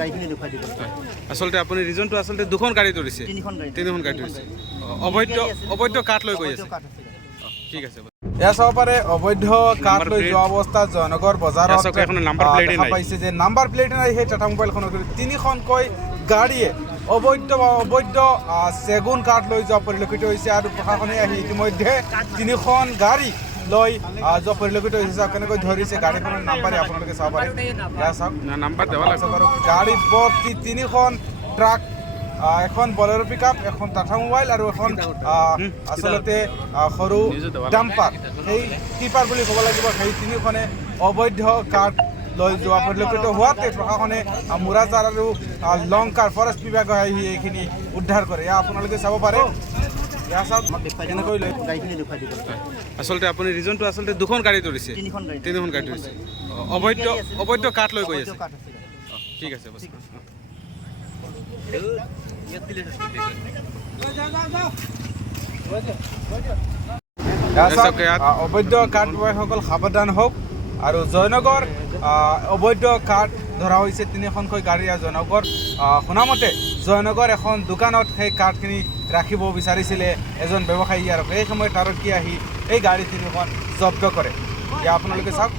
গাড়ীখিনি দেখুৱাই দিব। আচলতে আপুনি ৰিজনটো আচলতে দুখন গাড়ী ধৰিছে, তিনিখন গাড়ী ধৰিছে। অবৈধ কাঠ লৈ গৈ আছে। ঠিক আছে, এয়া চাব পাৰে অবৈধ কাঠ লৈ যোৱা অৱস্থাত জয়নগৰ বজাৰত দেখা পাইছে যে নাম্বাৰ প্লেট নাই সেই টাটা মোবাইলখনৰ তিনিখনকৈ গাড়ীয়ে অবৈধ চেগুন কাঠ লৈ যোৱা পৰিলক্ষিত হৈছে আৰু প্ৰশাসনে আহি ইতিমধ্যে তিনিখন গাড়ী লৈ যোৱা পৰিলক্ষিত হৈছে। কেনেকৈ ধৰিছে গাড়ীখনৰ নাম্বাৰে আপোনালোকে চাব পাৰে। এয়া চাওক নাম্বাৰ দিব লাগিব বাৰু গাড়ীত ভৰ্তি তিনিখন ট্ৰাক, এখন বলেৰো পিকআপ, এখন টাটা মোবাইল আৰু এখন আচলতে সৰু ডাম্পাৰ, সেই টিপাৰ বুলি ক'ব লাগিব। সেই তিনিখনে অবৈধ কাঠ লৈ যোৱা পৰিলক্ষিত হোৱাতে প্ৰশাসনে মুৰাজাৰ আৰু লংকাৰ ফৰেষ্ট বিভাগে আহি এইখিনি উদ্ধাৰ কৰে। এয়া আপোনালোকে চাব পাৰে। এয়া চাওক কেনেকৈ লৈ গাড়ীখিনি দেখুৱাই দিব। আচলতে আপুনি ৰিজনটো আচলতে দুখন গাড়ী ধৰিছে, তিনিখন গাড়ী ধৰিছে। অবৈধ কাঠ লৈ গৈ আছে। ঠিক আছে, অবৈধ কাঠ ব্যৱসায়ীসকল সাৱধান হওক। আৰু জয়নগৰ অবৈধ কাঠ ধৰা হৈছে তিনিখনকৈ গাড়ী। জয়নগৰ শুনামতে জয়নগৰ এখন দোকানত সেই কাঠখিনি ৰাখিব বিচাৰিছিলে এজন ব্যৱসায়ী আৰু সেই সময়ত আৰক্ষী আহি এই গাড়ী তিনিখন জব্দ কৰে। এয়া আপোনালোকে চাওক।